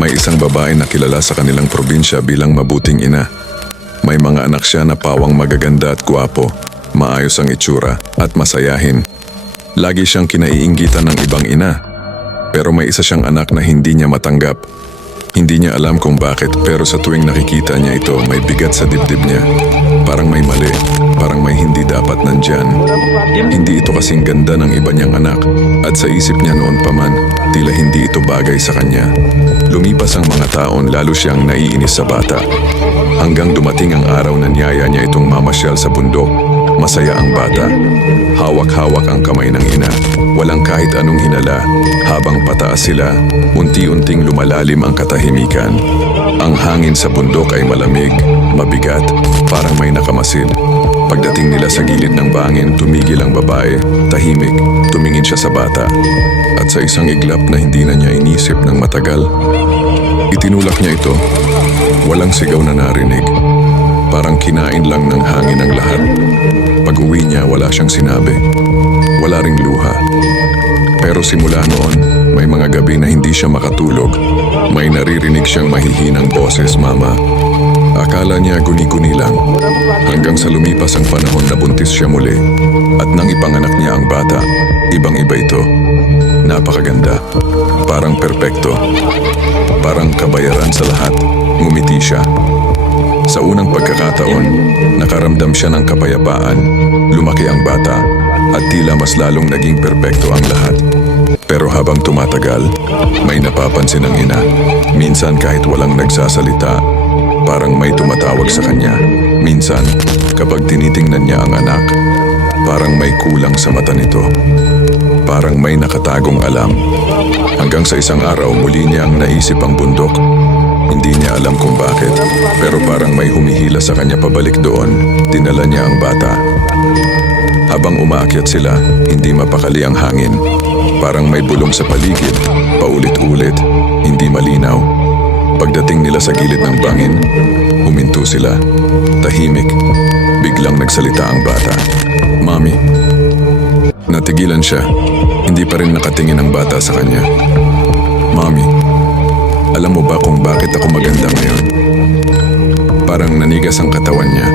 May isang babae na kilala sa kanilang probinsya bilang mabuting ina. May mga anak siya na pawang magaganda at gwapo, maayos ang itsura at masayahin. Lagi siyang kinaiinggitan ng ibang ina. Pero may isa siyang anak na hindi niya matanggap. Hindi niya alam kung bakit pero sa tuwing nakikita niya ito may bigat sa dibdib niya. Parang may mali, parang may hindi dapat nandyan. Hindi ito kasing ganda ng iba niyang anak at sa isip niya noon pa man, tila hindi ito bagay sa kanya. Lumipas ang mga taon lalo siyang naiinis sa bata. Hanggang dumating ang araw na niyaya niya itong mamasyal sa bundok. Masaya ang bata. Hawak-hawak ang kamay ng ina. Walang kahit anong hinala. Habang pataas sila, unti-unting lumalalim ang katahimikan. Ang hangin sa bundok ay malamig, mabigat, parang may nakamasid. Pagdating nila sa gilid ng bangin, tumigil ang babae, tahimik, tumingin siya sa bata. At sa isang iglap na hindi na niya inisip ng matagal, itinulak niya ito. Walang sigaw na narinig. Parang kinain lang ng hangin ang lahat. Pag-uwi niya, wala siyang sinabi. Wala ring luha. Pero simula noon, may mga gabi na hindi siya makatulog. May naririnig siyang mahihinang boses, "Mama." Akala niya guni-guni lang. Hanggang sa lumipas ang panahon na buntis siya muli. At nang ipanganak niya ang bata, ibang-iba ito. Napakaganda. Parang perpekto. Parang kabayaran sa lahat. Ngumiti siya. Sa unang pagkakataon, nakaramdam siya ng kapayapaan, lumaki ang bata, at tila mas lalong naging perpekto ang lahat. Pero habang tumatagal, may napapansin ang ina. Minsan kahit walang nagsasalita, parang may tumatawag sa kanya. Minsan, kapag tinitingnan niya ang anak, parang may kulang sa mata nito. Parang may nakatagong alam. Hanggang sa isang araw, muli niyang naisip ang bundok. Hindi niya alam kung bakit, pero parang may humihila sa kanya pabalik doon. Dinala niya ang bata. Habang umaakyat sila, hindi mapakali ang hangin. Parang may bulong sa paligid, paulit-ulit, hindi malinaw. Pagdating nila sa gilid ng bangin, huminto sila. Tahimik, biglang nagsalita ang bata. "Mami." Natigilan siya, hindi pa rin nakatingin ang bata sa kanya. "Mami, alam mo ba kung bakit ako maganda ngayon?" Parang nanigas ang katawan niya.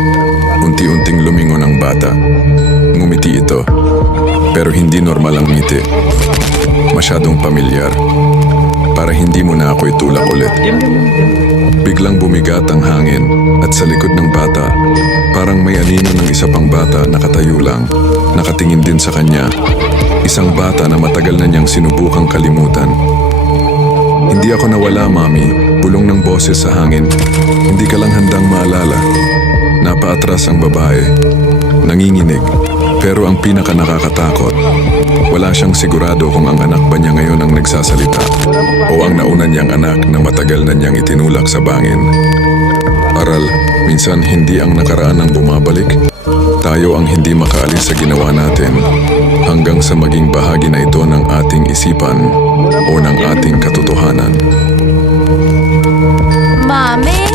Unti-unting lumingon ang bata. Ngumiti ito, pero hindi normal ang ngiti. Masyadong pamilyar. Para hindi mo na ako itulak ulit. Biglang bumigat ang hangin at sa likod ng bata, parang may anino ng isa pang bata nakatayo lang, nakatingin din sa kanya. Isang bata na matagal na niyang sinubukang kalimutan. "Hindi ako nawala, Mami." Bulong ng boses sa hangin. "Hindi ka lang handang maalala." Napaatras ang babae. Nanginginig. Pero ang pinaka nakakatakot, wala siyang sigurado kung ang anak ba niya ngayon ang nagsasalita o ang nauna niyang anak na matagal na niyang itinulak sa bangin. Aral, minsan hindi ang nakaraan ang bumabalik. Tayo ang hindi makaalis sa ginawa natin hanggang sa maging bahagi na ito ng ating isipan o ng ating katotohanan. Mommy,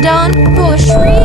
don't push me.